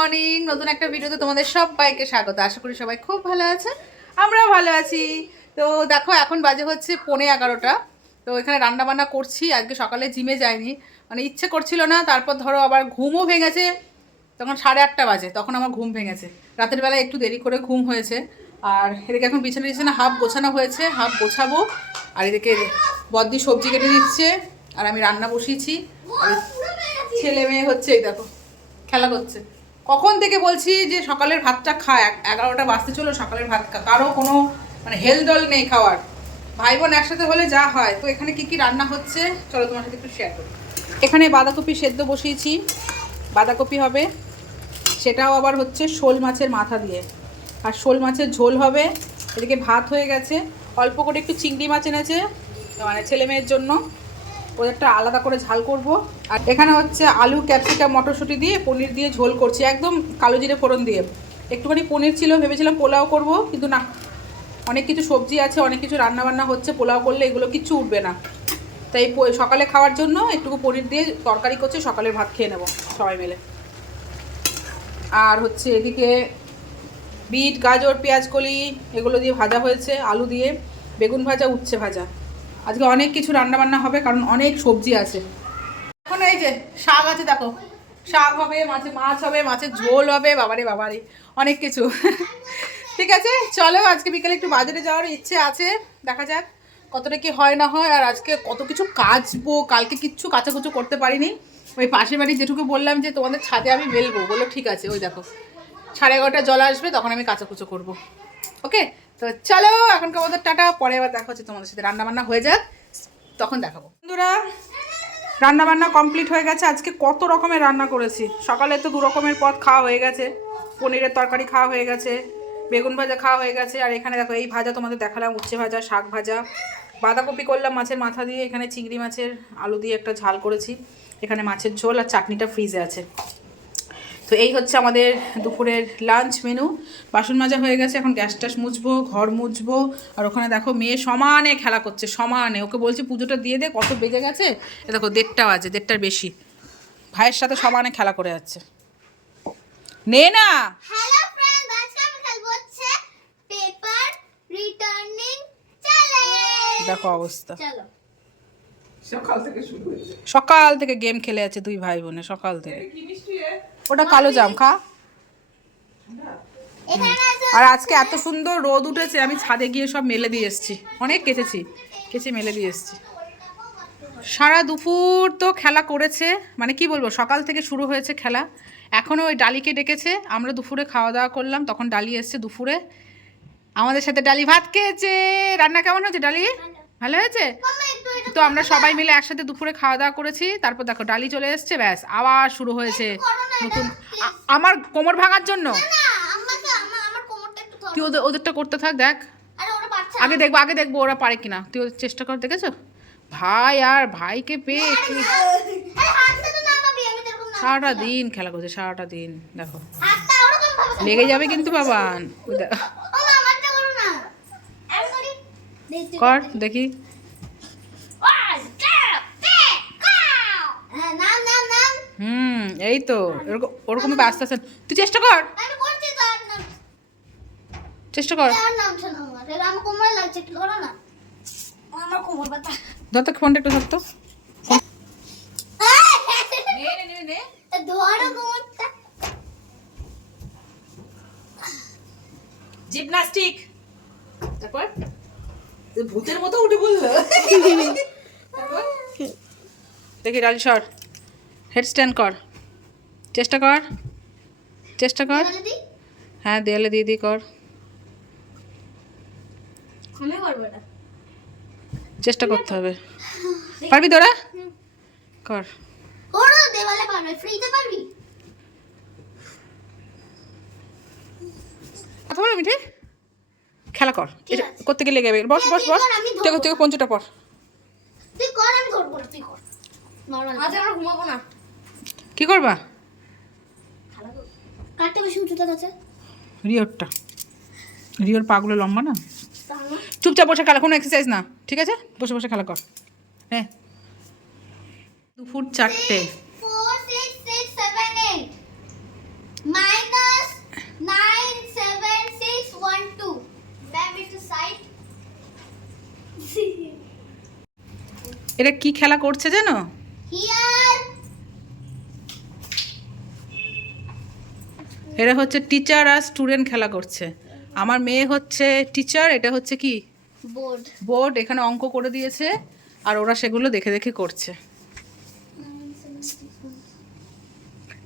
Morning, নতুন একটা ভিডিওতে তোমাদের সবাইকে স্বাগত। আশা করি সবাই খুব ভালো আছে, আমরাও ভালো আছি। তো দেখো এখন বাজে হচ্ছে 11:15। তো এখানে রান্না বান্না করছি। আজকে সকালে জিমে যাইনি, মানে ইচ্ছে করছিল না। তারপর ধরো আবার ঘুমও ভেঙেছে, তখন 8:30 বাজে, তখন আমার ঘুম ভেঙেছে। রাতের বেলা একটু দেরি করে ঘুম হয়েছে। আর এদিকে এখন বিছানা বিছানা হাফ গোছানো হয়েছে, হাফ গোছাবো। আর এদিকে বদ্দি সবজি কেটে দিচ্ছে, আর আমি রান্না বসিয়েছি। আর ছেলে মেয়ে হচ্ছে, এই দেখো খেলা করছে। কখন থেকে বলছি যে সকালের ভাতটা খায়, 11টা বাজতে চলো সকালের ভাত খা। কারো কোনো মানে হেলদোল নেই খাওয়ার। ভাই বোন একসাথে হলে যা হয়। তো এখানে কি কি রান্না হচ্ছে চলো তোমার সাথে একটু শেয়ার করি। এখানে বাঁধাকপি সেদ্ধ বসিয়েছি, বাঁধাকপি হবে, সেটাও আবার হচ্ছে শোল মাছের মাথা দিয়ে। আর শোল মাছের ঝোল হবে। এদিকে ভাত হয়ে গেছে, অল্প করে একটু চিংড়ি মাছ এনেছে মানে ছেলে মেয়ের জন্য, ওদেরটা আলাদা করে ঝাল করব। আর এখানে হচ্ছে আলু ক্যাপসিকাম মটরশুঁটি দিয়ে পনির দিয়ে ঝোল করছি, একদম কালো জিরে ফোড়ন দিয়ে। একটুখানি পনির ছিল, ভেবেছিলাম পোলাও করব, কিন্তু না, অনেক কিছু সবজি আছে, অনেক কিছু রান্নাবান্না হচ্ছে। পোলাও করলে এগুলো কিচ্ছু উঠবে না, তাই সকালে খাওয়ার জন্য একটুকু পনির দিয়ে তরকারি করছি, সকালের ভাত খেয়ে নেব সবাই মিলে। আর হচ্ছে এদিকে বিট গাজর পেঁয়াজকলি এগুলো দিয়ে ভাজা হয়েছে, আলু দিয়ে, বেগুন ভাজা, উচ্ছে ভাজা। আজকে অনেক কিছু রান্নাবান্না হবে, কারণ অনেক সবজি আছে। এখন এই যে শাক আছে, দেখো শাক হবে, মাছ হবে, মাছের ঝোল হবে, বাবারে অনেক কিছু। ঠিক আছে চলো, আজকে বিকেলে একটু বাজারে যাওয়ার ইচ্ছে আছে, দেখা যাক কতটা কি হয় না হয়। আর আজকে কত কিছু কাচবো, কালকে কিচ্ছু কাচাকুচো করতে পারিনি। ওই পাশের বাড়ি যেটুকু বললাম যে তোমাদের ছাদে আমি মেলবো, বললো ঠিক আছে। ওই দেখো 11:30 জল আসবে, তখন আমি কাচাকুচো করবো। ওকে, তো চলো এখনকার মতো টাটা, পরে আবার দেখা হচ্ছে তোমাদের সাথে। রান্নাবান্না হয়ে যাক, তখন দেখাবো। বন্ধুরা রান্নাবান্না কমপ্লিট হয়ে গেছে। আজকে কত রকমের রান্না করেছি। সকালে তো 2 রকমের পদ খাওয়া হয়ে গেছে, পনিরের তরকারি খাওয়া হয়ে গেছে, বেগুন ভাজা খাওয়া হয়ে গেছে। আর এখানে দেখো এই ভাজা তোমাদের দেখালাম, উচ্ছে ভাজা, শাক ভাজা, বাঁধাকপি করলাম মাছের মাথা দিয়ে, এখানে চিংড়ি মাছের আলু দিয়ে একটা ঝাল করেছি, এখানে মাছের ঝোল, আর চাটনিটা ফ্রিজে আছে। তো এই হচ্ছে আমাদের দুপুরের লাঞ্চ মেনু। বাসন মাজা হয়ে গেছে, এখন গ্যাস ট্যাস মুছবো, ঘর মুছবো। আর ওখানে দেখো মেয়ে সমানে খেলা করছে, সমানে। ওকে বলছি পুজোটা দিয়ে দে, কত বেজে গেছে। এ দেখো 1:30 বাজে, 1:30টার বেশি, ভাইয়ের সাথে সমানে খেলা করে যাচ্ছে। নে না। হ্যালো फ्रेंड्स, আজকে আমি খেলবো হচ্ছে পেপার রিটার্নিং চ্যালেঞ্জ। দেখো অবস্থা, চলো সকাল থেকে গেম খেলে আছে দুই ভাই বোনে, সকাল থেকে। ওটা কালো জাম খা। এখানে আছে আর আজকে এত সুন্দর রোদ উঠেছে, আমি ছাদে গিয়ে সব মেলে দিয়ে এসেছি, অনেক কেচে মেলে দিয়ে এসেছি। সারা দুপুর তো খেলা করেছে, মানে কি বলবো, সকাল থেকে শুরু হয়েছে খেলা। এখনও ওই ডালিকে ডেকেছে, আমরা দুপুরে খাওয়া দাওয়া করলাম, তখন ডালি এসছে দুপুরে, আমাদের সাথে ডালি ভাত খেয়েছে। রান্না কেমন হয়েছে ডালি? ভালো হয়েছে। মাম্মা একটু এটা তো আমরা সবাই মিলে একসাথে দুপুরে খাওয়া দাওয়া করেছি। তারপর দেখো ডালি চলে এসছে, ব্যাস আবার শুরু হয়েছে নতুন। আমার কোমর ভাঙার জন্য না আমাকে আমার কোমরটা একটু ধরো। তুই ওদেরটা করতে থাক, দেখ আরে ওরা পারছে আগে দেখবো ওরা পারে কিনা। তুই ওদের চেষ্টা কর, দেখেছো ভাই আর ভাইকে পেয়ে কি আরে হাতটা তো নামাবি, আমি দেখো না। সারাটা দিন খেলা করছে, সারাটা দিন। দেখো হাতটা ওরকম ভাবে লেগে যাবে কিন্তু বাবান। ওই দেখ, ও মা আমারটা করো না। আমি করি দেখতে কর দেখি। হ্যাঁ নাম এই তো ওরকম আস্তে আস্তে তুই চেষ্টা কর, আমি করছি তো। আর নাম চেষ্টা কর। আর নাম শোনো আমার কোমরে লাগছে, একটু করো না। আমার কোমর ব্যথা। ধর তো ফোনটা একটু ধরতো। ধরো কোমরটা। জিমনাস্টিক। তারপর ভূতের মতো উঠে বললো। দেখি ডালি সর, হেড স্ট্যান্ড কর, চেষ্টা কর। বলে দিই হ্যাঁ দেয়ালে দিয়ে কর, আমি করবো না। চেষ্টা করতে হবে। পারবি তোরা? কর। করো, দেওয়ালে পারবে, ফ্রিতে পারবি। কথা বলো মিঠে, খেলা কর। ঠিক এটা আছে। করতে গেলে লেগে যাবে। বস বস বস, আমি ধরবো। তুই পঞ্চটা পর। তুই কর, আমি ধরবো না, তুই কর। আজ আমরা ঘুমাবো না। কি করবা? কাটতে বেশি উঁচুটা আছে রিওর পাগুলো লম্বা না। চুপচাপ বসে খেলা, কোনো এক্সারসাইজ না, ঠিক আছে? বসে বসে খেলা কর। হ্যাঁ, দুপুর 4টে। 4 6 6 7 8 মাই এটা কি খেলা করছে জানো? হিয়ার এরা হচ্ছে টিচার আর স্টুডেন্ট খেলা করছে। আমার মেয়ে হচ্ছে টিচার, এটা হচ্ছে কি বোর্ড। বোর্ড, এখানে অঙ্ক করে দিয়েছে আর ওরা সেগুলো দেখে দেখে করছে।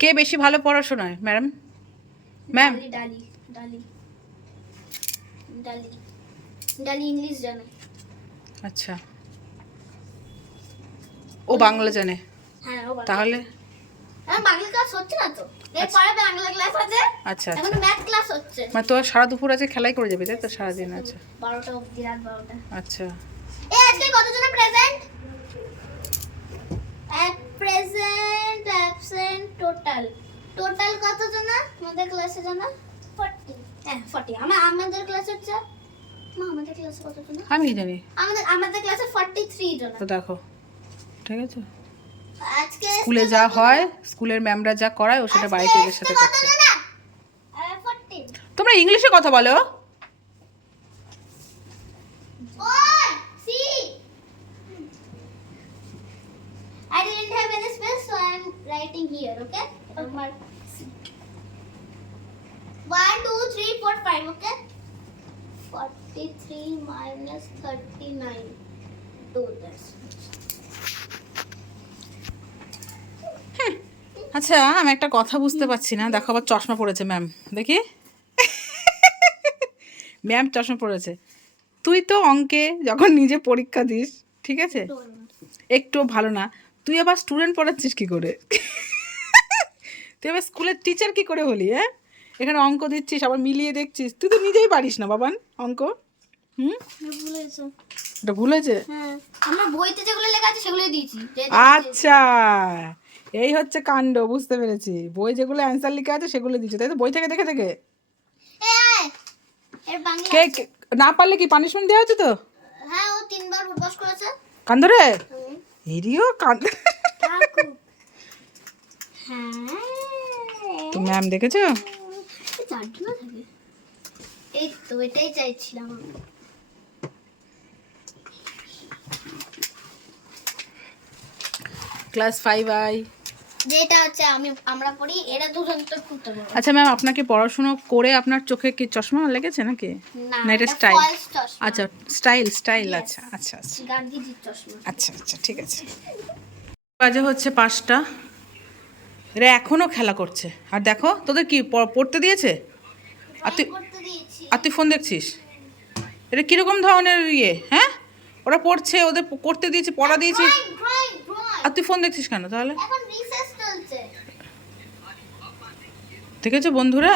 কে বেশি ভালো পড়াশোনায় ম্যাডাম? ম্যাম ডালি ডালি ডালি ডালি ইংলিশ জানে। আচ্ছা, ও বাংলা জানে? হ্যাঁ ও বাংলা। তাহলে বাংলা ক্লাস হচ্ছে না তো, এরপরে বাংলা ক্লাস আছে। আচ্ছা এখন আচ্ছা, ম্যাথ ক্লাস হচ্ছে। মানে তোর সারা দুপুর আছে খেলাই করে যাবি তাই তো সারাদিন? আচ্ছা 12টা অবধি, রাত 12টা। আচ্ছা, এই আজকে কতজনের প্রেজেন্ট? প্রেজেন্ট অ্যাবসেন্ট টোটাল কতজন আমাদের ক্লাসে জানা? 40। হ্যাঁ 40। আমাদের ক্লাসে হচ্ছে আমাদের ক্লাসে কতজন? আমি কি জানি, আমাদের ক্লাসে 43 জন। তো দেখো ঠিক আছে, আজকে স্কুলে যা হয়, স্কুলের ম্যামরা যা করায় ও সেটা বাড়িতে এদের সাথে করছে। 40। তোমরা ইংলিশে কথা বলো। Or see, I didn't have any space, so I'm writing here. Okay. 1 2 3 4 5. Okay. 43 minus 39. Do this. আচ্ছা, আমি একটা কথা বুঝতে পারছি না। দেখো আবার চশমা পড়েছে ম্যাম, দেখি ম্যাম চশমা পড়েছে। তুই তো অঙ্কে যখন নিজে পরীক্ষা দিস, ঠিক আছে, একটু ভালো না, তুই আবার স্টুডেন্ট পড়াচ্ছিস কি করে? তুই আবার স্কুলের টিচার কি করে হলি? হ্যাঁ, এখানে অঙ্ক দিচ্ছিস আবার মিলিয়ে দেখছিস, তুই তো নিজেই পারিস না বাবান অঙ্ক। ভুলেছো? এটা ভুলেছে? হ্যাঁ, আমরা বইতে যেগুলো লেখা আছে সেগুলোই দিয়েছি। আচ্ছা, এই হচ্ছে কাণ্ড, বুঝতে পেরেছি। বই যেগুলো অ্যান্সার লিখে আছে সেগুলো দিচ্ছে তাই তো, বই থেকে দেখে দেখে। এর বাংলা না পারলে কি পানিশমেন্ট দেওয়া হচ্ছে তো? হ্যাঁ, ও 3 বার উঠবাস করেছে। কান ধরে এরিও কান। হ্যাঁ, তো ম্যাম দেখেছো? চারজন থাকে। এই তো এটাই চাইছিলাম আমি। ক্লাস 5 যেটা হচ্ছে আমরা পড়ি, এরা দুজন তো করতে পারবে। আচ্ছা ম্যাম, আপনাকে পড়াশোনা করে আপনার চোখে কি চশমা লেগেছে নাকি? না, এটা স্টাইল। আচ্ছা, স্টাইল। আচ্ছা আচ্ছা আচ্ছা, গান্ধীজির চশমা। আচ্ছা আচ্ছা, ঠিক আছে। বাজে হচ্ছে 5টা, এরা এখনো খেলা করছে। আর দেখো, তোদের কি পড়তে দিয়েছে? আর তুই করতে দিয়েছি। ফোন দেখছিস? এটা কিরকম ধরনের ইয়ে? হ্যাঁ, ওরা পড়ছে, ওদের করতে দিয়েছে, পড়া দিয়েছে, ড্রয়িং। আর তুই ফোন দেখছিস কেন তাহলে? এখন রিসেস চলছে। দেখেছো বন্ধুরা?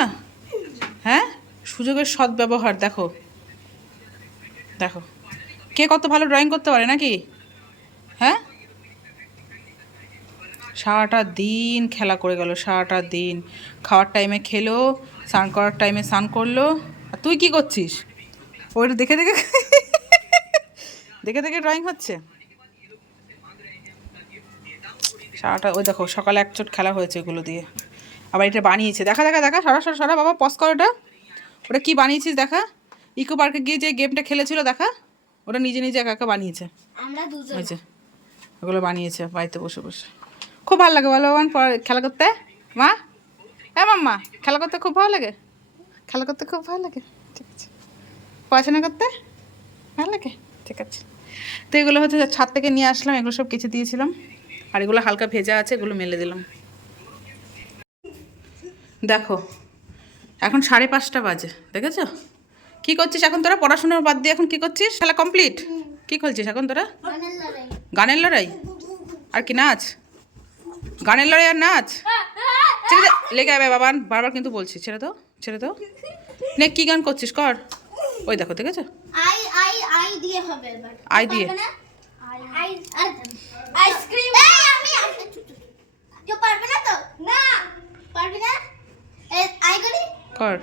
হ্যাঁ, সুযোগের সদ্ব্যবহার। দেখো দেখো, কে কত ভালো ড্রয়িং করতে পারে নাকি? হ্যাঁ, সারাটা দিন খেলা করে গেল, সারাটা দিন। খাওয়ার টাইমে খেলো, স্নান করার টাইমে স্নান করলো। আর তুই কি করছিস? ওইটা দেখে দেখে দেখে দেখে ড্রয়িং হচ্ছে সারাটা। ওই দেখো, সকালে একচোট খেলা হয়েছে এগুলো দিয়ে, আবার এটা বানিয়েছে। দেখা দেখা দেখা, সরা বাবা, পজ কর। ওটা কি বানিয়েছিস দেখা? ইকো পার্কে গিয়ে যে গেমটা খেলেছিল দেখা, ওটা নিজে নিজে একা একা বানিয়েছে। আমরা দুজন হয়েছে, ওগুলো বানিয়েছে বাড়িতে বসে বসে। খুব ভালো লাগে বলো বাবান খেলা করতে? মা, হ্যাঁ মাম্মা, খেলা করতে খুব ভালো লাগে? খেলা করতে খুব ভালো লাগে, ঠিক আছে। পড়াশোনা করতে ভালো লাগে, ঠিক আছে। তো এগুলো হচ্ছে ছাদ থেকে নিয়ে আসলাম, এগুলো সব কেচে দিয়েছিলাম, আর এগুলো হালকা ভেজা আছে, এগুলো মেলে দিলাম। দেখো, এখন 5:30 বাজে, দেখেছো? কি করছিস এখন তোরা? পড়াশোনার বাদ দিয়ে এখন কি করছিস? খেলা কমপ্লিট? কি খেলছিস এখন তোরা? গানের লড়াই। গানের লড়াই? আর কি নাচ? গানের লড়াই আর নাচ? ছেড়ে দে, লেগে যাবে বাবা, বারবার কিন্তু বলছি, ছেড়ে দাও ছেড়ে দাও। নে, কি গান করছিস কর। ওই দেখো, দেখেছো? আই দিয়ে হবে এবার। আই দিয়ে? আইসক্রিম। এই আমি কেউ পারবে না তো? না পারবি না। আই করি কর।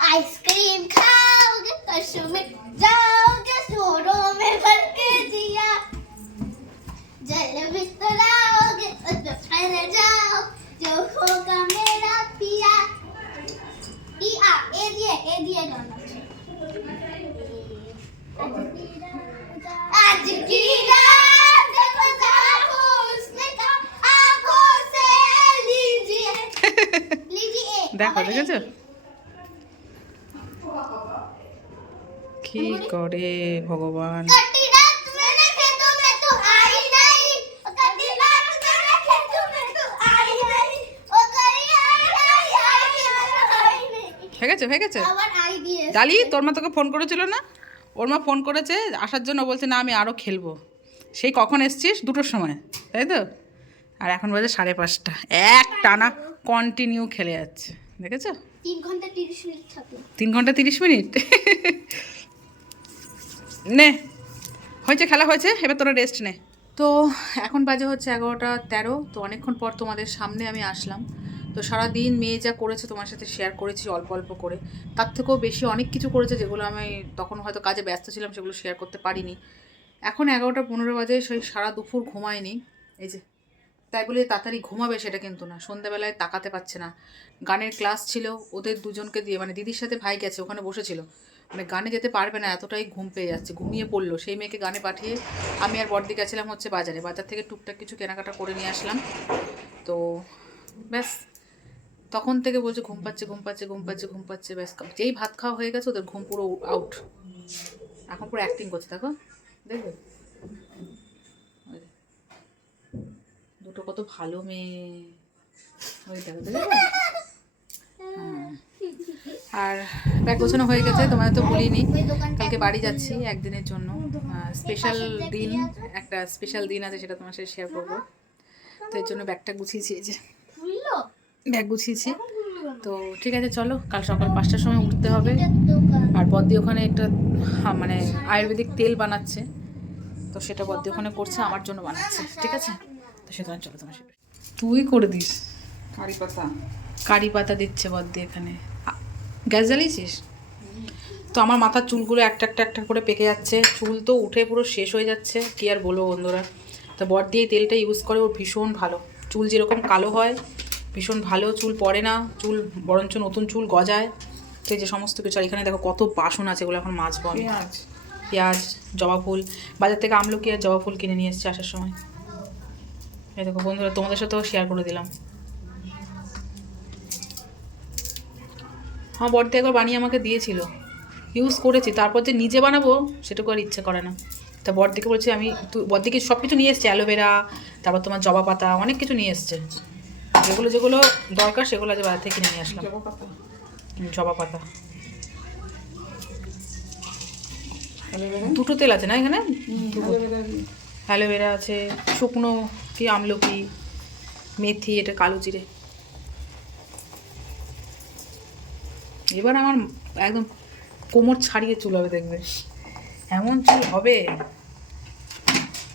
आइसक्रीम खाओगे कशो में जाओगे शोरों में भर के दिया जल भी तलाओगे तो ठहर जाओ जो होगा मेरा पिया ए दिए गाना দেখো দেখেছো কি করে ভগবান। कटी रात मैंने खेतों में तू आई नहीं, ओ कटी रात मैंने खेतों में तू आई नहीं, ओ करी आई नहीं। হয়ে গেছে আবার আই দিয়ে ডালি, তোর মা তোকে ফোন করেছিল না? ওর মা ফোন করেছে আসার জন্য, বলছে না আমি আরও খেলবো। সেই কখন এসছিস? 2টোর সময়, তাই তো? আর এখন বাজে 5:30, এক টানা কন্টিনিউ খেলে যাচ্ছে, দেখেছো? 3 ঘন্টা 30 মিনিট থাকে। 3 ঘন্টা 30 মিনিট। নে, হয়েছে, খেলা হয়েছে, এবার তোরা রেস্ট নে। তো এখন বাজে হচ্ছে 11:13। তো অনেকক্ষণ পর তোমাদের সামনে আমি আসলাম। তো সারাদিন মেয়ে যা করেছে তোমার সাথে শেয়ার করেছি অল্প অল্প করে, তার থেকেও বেশি অনেক কিছু করেছে যেগুলো আমি তখন হয়তো কাজে ব্যস্ত ছিলাম, সেগুলো শেয়ার করতে পারিনি। এখন 11:15 বাজে, সেই সারা দুপুর ঘুমায়নি। এই যে, তাই বলে তাড়াতাড়ি ঘুমাবে সেটা কিন্তু না, সন্ধ্যাবেলায় তাকাতে পারছে না। গানের ক্লাস ছিল ওদের দুজনকে দিয়ে, মানে দিদির সাথে ভাই গেছে, ওখানে বসেছিল, মানে গানে যেতে পারবে না, এতটাই ঘুম পেয়ে যাচ্ছে, ঘুমিয়ে পড়লো। সেই মেয়েকে গানে পাঠিয়ে আমি আর বড়দি গেছিলাম হচ্ছে বাজার থেকে টুকটাক কিছু কেনাকাটা করে নিয়ে আসলাম। তো ব্যাস, তখন থেকে বলছে ঘুম পাচ্ছে, ব্যাস যেই ভাত খাওয়া হয়ে গেছে ওদের ঘুম পুরো আউট। এখন পুরো অ্যাক্টিং করছে, দেখো দেখবে, দুটো কত ভালো মেয়ে, ওই দেখো দেখো। আর ব্যাগ গোছানো হয়ে গেছে, তোমাদের তো বলিনি, কালকে বাড়ি যাচ্ছি একদিনের জন্য। স্পেশাল দিন, একটা স্পেশাল দিন আছে, সেটা তোমার সাথে শেয়ার করবো। তো এর জন্য ব্যাগটা গুছিয়েছি, এই যে ব্যাগ গুছিয়েছি। তো ঠিক আছে, চলো, কাল সকাল 5টার সময় উঠতে হবে। আর বদ্দি ওখানে একটা মানে আয়ুর্বেদিক তেল বানাচ্ছে, তো সেটা বদ্দি ওখানে করছে, আমার জন্য বানাচ্ছে, ঠিক আছে? তো সেখানে চলো তোমার সাথে। তুই করে দিস কারি পাতা দিচ্ছে বদ্দি এখানে। গ্যাস জ্বালিয়েছিস? তো আমার মাথার চুলগুলো একটা করে পেকে যাচ্ছে, চুল তো উঠে পুরো শেষ হয়ে যাচ্ছে, কি আর বলবো বন্ধুরা। তো বদ্দি এই তেলটা ইউজ করে, ওর ভীষণ ভালো, চুল যেরকম কালো হয় ভীষণ ভালো, চুল পড়ে না, চুল বরঞ্চ নতুন চুল গজায়। তো এই যে সমস্ত কিছু, আর এখানে দেখো কত বাসন আছে, এগুলো এখন মাজবো আমি। পেঁয়াজ, জবা ফুল, বাজার থেকে আমলকি আর জবা ফুল কিনে নিয়ে এসেছি আসার সময়। এই দেখো বন্ধুরা, তোমাদের সাথেও শেয়ার করে দিলাম। হ্যাঁ, বড়দি একবার বানিয়ে আমাকে দিয়েছিল, ইউজ করেছি, তারপর যে নিজে বানাবো সেটুকু আর ইচ্ছে করে না। তা বড়দিকে বলছি আমি, বড়দিকে সব কিছু নিয়ে এসছে, অ্যালোভেরা, তারপর তোমার জবা পাতা, অনেক কিছু নিয়ে এসছে, যেগুলো দরকার সেগুলো আজ বাজার থেকে কিনে নিয়ে আসলাম। জবা পাতা, দুটো তেল আছে না এখানে? অ্যালোভেরা আছে, শুকনো কি আমলকি, মেথি, এটা কালো জিরে। এবার আমার একদম কোমর ছাড়িয়ে চুল হবে, দেখবে এমন চুল হবে।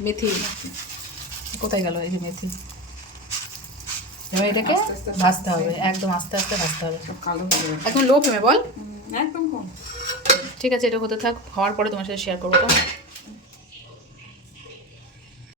মেথি কোথায় গেল? এই যে মেথি। এবার এটাকে ভাজতে হবে, একদম আস্তে আস্তে ভাজতে হবে, একদম লো ফ্লেমে, বল একদম কম। ঠিক আছে, এটা হতে থাক, হওয়ার পরে তোমার সাথে শেয়ার করবো।